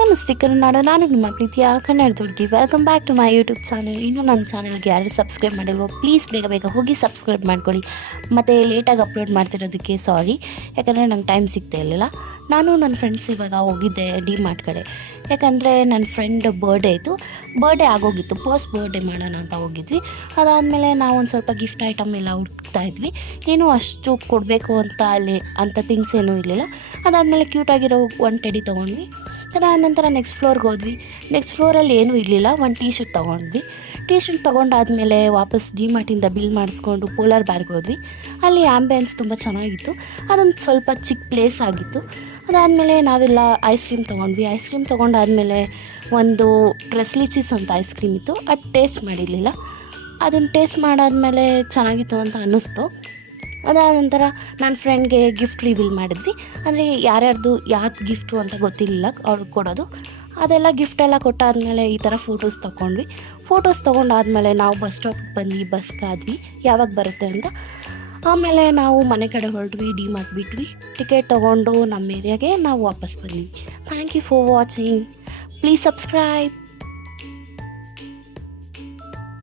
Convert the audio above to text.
ನಮಸ್ತೆ ಕರುನಾಡು, ನಾನು ನಿಮ್ಮ ಪ್ರೀತಿಯ ಕನ್ನಡ ಹುಡುಗಿ. Welcome back to my YouTube channel. ಇನ್ನೂ ನನ್ನ ಚಾನಲ್ಗೆ ಯಾರು ಸಬ್ಸ್ಕ್ರೈಬ್ ಮಾಡಿಲ್ವೋ ಪ್ಲೀಸ್ ಬೇಗ ಬೇಗ ಹೋಗಿ ಸಬ್ಸ್ಕ್ರೈಬ್ ಮಾಡ್ಕೊಳ್ಳಿ. ಮತ್ತು ಲೇಟಾಗಿ ಅಪ್ಲೋಡ್ ಮಾಡ್ತಿರೋದಕ್ಕೆ ಸಾರಿ, ಯಾಕಂದರೆ ನಂಗೆ ಟೈಮ್ ಸಿಗ್ತಾ ಇರಲಿಲ್ಲ. ನಾನು ನನ್ನ ಫ್ರೆಂಡ್ಸ್ ಇವಾಗ ಹೋಗಿದ್ದೆ ಡಿ-ಮಾರ್ಟ್ ಕಡೆ, ಯಾಕಂದರೆ ನನ್ನ ಫ್ರೆಂಡ್ ಬರ್ಡೇ ಆಗೋಗಿತ್ತು. ಫಸ್ಟ್ ಬರ್ಡೇ ಮಾಡೋಣ ಅಂತ ಹೋಗಿದ್ವಿ. ಅದಾದಮೇಲೆ ನಾವು ಒಂದು ಸ್ವಲ್ಪ ಗಿಫ್ಟ್ ಐಟಮ್ ಎಲ್ಲ ಹುಡುಕ್ತಾ ಇದ್ವಿ. ಏನೂ ಅಷ್ಟು ಕೊಡಬೇಕು ಅಂತ ಅಲ್ಲಿ ಅಂಥ ಥಿಂಗ್ಸ್ ಏನೂ ಇರಲಿಲ್ಲ. ಅದಾದಮೇಲೆ ಕ್ಯೂಟಾಗಿರೋ ಒಂದು ಟೆಡಿ ತೊಗೊಂಡ್ವಿ. ಅದಾದ ನಂತರ ನೆಕ್ಸ್ಟ್ ಫ್ಲೋರ್ಗೆ ಹೋದ್ವಿ. ನೆಕ್ಸ್ಟ್ ಫ್ಲೋರಲ್ಲಿ ಏನೂ ಇರಲಿಲ್ಲ, ಒಂದು ಟೀ ಶರ್ಟ್ ತೊಗೊಂಡ್ವಿ. ಟೀ ಶರ್ಟ್ ತೊಗೊಂಡಾದಮೇಲೆ ವಾಪಸ್ ಡಿ-ಮಾರ್ಟಿಂದ ಬಿಲ್ ಮಾಡಿಸ್ಕೊಂಡು ಪೋಲಾರ್ ಬ್ಯಾರ್ಗೆ ಹೋದ್ವಿ. ಅಲ್ಲಿ ಆ್ಯಂಬಿಯನ್ಸ್ ತುಂಬ ಚೆನ್ನಾಗಿತ್ತು. ಅದೊಂದು ಸ್ವಲ್ಪ ಚಿಕ್ಕ ಪ್ಲೇಸ್ ಆಗಿತ್ತು. ಅದಾದಮೇಲೆ ನಾವೆಲ್ಲ ಐಸ್ ಕ್ರೀಮ್ ತೊಗೊಂಡ್ವಿ. ಐಸ್ ಕ್ರೀಮ್ ತೊಗೊಂಡಾದಮೇಲೆ ಒಂದು ಟ್ರೆಸ್ಲಿಚಿಸ್ ಅಂತ ಐಸ್ ಕ್ರೀಮ್ ಇತ್ತು, ಅದು ಟೇಸ್ಟ್ ಮಾಡಿರಲಿಲ್ಲ. ಅದನ್ನು ಟೇಸ್ಟ್ ಮಾಡಾದಮೇಲೆ ಚೆನ್ನಾಗಿತ್ತು ಅಂತ ಅನ್ನಿಸ್ತು. ಅದಾದ ನಂತರ ನನ್ನ ಫ್ರೆಂಡ್ಗೆ ಗಿಫ್ಟ್ ರಿವೀಲ್ ಮಾಡಿದ್ವಿ. ಅಂದರೆ ಯಾರ್ಯಾರ್ದು ಯಾವ್ದು ಗಿಫ್ಟು ಅಂತ ಗೊತ್ತಿರಲಿಲ್ಲ ಅವ್ರಿಗೆ ಕೊಡೋದು. ಅದೆಲ್ಲ ಗಿಫ್ಟೆಲ್ಲ ಕೊಟ್ಟಾದಮೇಲೆ ಈ ಥರ ಫೋಟೋಸ್ ತೊಗೊಂಡ್ವಿ. ಫೋಟೋಸ್ ತೊಗೊಂಡಾದ್ಮೇಲೆ ನಾವು ಬಸ್ ಸ್ಟಾಪ್ಗೆ ಬಂದು ಬಸ್ ಕಾದ್ವಿ ಯಾವಾಗ ಬರುತ್ತೆ ಅಂತ. ಆಮೇಲೆ ನಾವು ಮನೆ ಕಡೆ ಹೊರಟ್ವಿ, ಡಿ-ಮಾರ್ಟ್ ಬಿಟ್ವಿ. ಟಿಕೆಟ್ ತೊಗೊಂಡು ನಮ್ಮ ಏರಿಯಾಗೆ ನಾವು ವಾಪಸ್ ಬಂದ್ವಿ. Thank you for watching. Please subscribe.